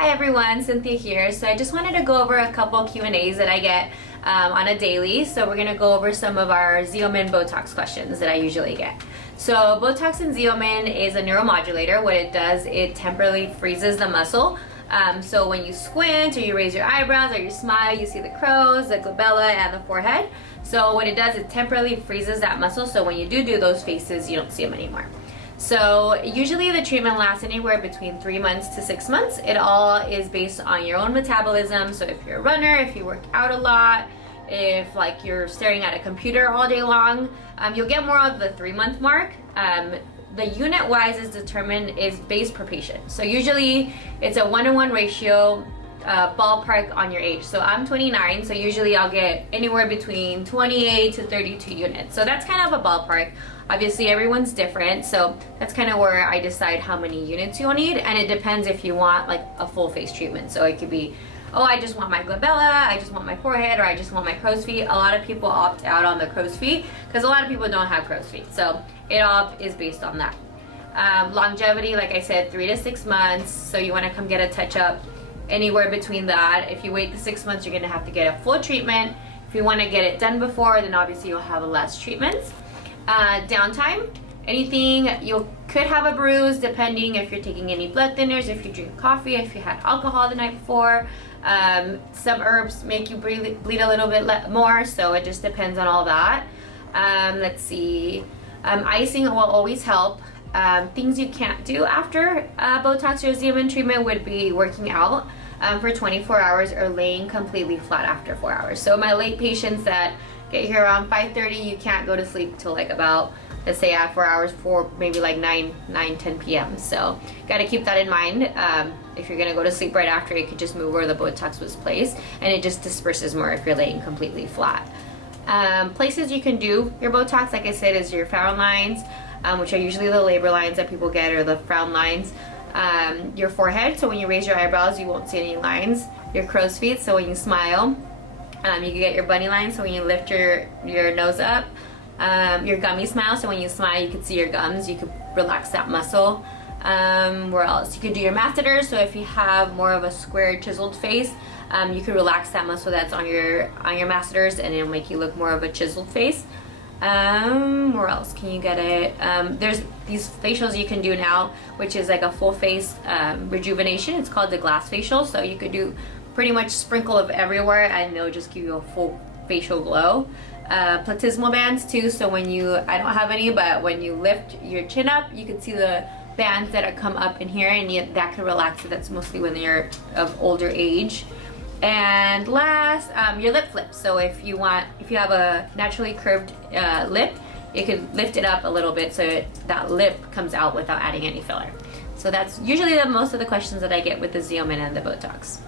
Hi everyone, Cynthia here. So I just wanted to go over a couple Q&As that I get on a daily. So we're gonna go over some of our Xeomin Botox questions that I usually get. So Botox and Xeomin is a neuromodulator. What it does, it temporarily freezes the muscle. So when you squint or you raise your eyebrows or you smile, you see the crow's, the glabella, and the forehead. So what it does, it temporarily freezes that muscle. So when you do those faces, you don't see them anymore. So usually the treatment lasts anywhere between 3 months to 6 months. It all is based on your own metabolism. So if you're a runner, if you work out a lot, if like you're staring at a computer all day long, you'll get more of the 3-month mark. The unit wise is based per patient. So usually it's a 1-to-1 ratio, ballpark on your age. So I'm 29, so usually I'll get anywhere between 28 to 32 units. So that's kind of a ballpark. Obviously everyone's different, so that's kind of where I decide how many units you'll need, and it depends if you want like a full face treatment. So it could be, oh, I just want my glabella, I just want my forehead, or I just want my crow's feet. A lot of people opt out on the crow's feet because a lot of people don't have crow's feet. So it all is based on that. Longevity, like I said, 3 to 6 months. So you want to come get a touch-up anywhere between that. If you wait the 6 months, you're going to have to get a full treatment. If you want to get it done before, then obviously you'll have less treatments. Downtime, anything, you could have a bruise depending if you're taking any blood thinners, if you drink coffee, if you had alcohol the night before. Some herbs make you bleed a little bit more, so it just depends on all that. Let's see, icing will always help. Things you can't do after Botox or Xeomin treatment would be working out for 24 hours or laying completely flat after 4 hours. So my late patients that get here around 5:30, you can't go to sleep till like about, let's say at 4 hours, maybe like 10 p.m. So gotta keep that in mind. If you're gonna go to sleep right after, you could just move where the Botox was placed, and it just disperses more if you're laying completely flat. Places you can do your Botox, like I said, is your frown lines, which are usually the labor lines that people get, or the frown lines. Your forehead, so when you raise your eyebrows, you won't see any lines. Your crow's feet, so when you smile. You can get your bunny line, so when you lift your nose up. Your gummy smile, so when you smile, you can see your gums. You can relax that muscle. Where else? You could do your masseters, so if you have more of a square chiseled face, you can relax that muscle that's on your masseters, and it'll make you look more of a chiseled face. Where else can you get it? There's these facials you can do now, which is like a full face rejuvenation. It's called the glass facial, so you could do pretty much sprinkle of everywhere, and they'll just give you a full facial glow. Platysmal bands too, so when I don't have any, but when you lift your chin up, you can see the bands that come up in here, and that can relax it. That's mostly when you're of older age. And last, your lip flip. So if you have a naturally curved lip, you can lift it up a little bit so that lip comes out without adding any filler. So that's usually most of the questions that I get with the Xeomin and the Botox.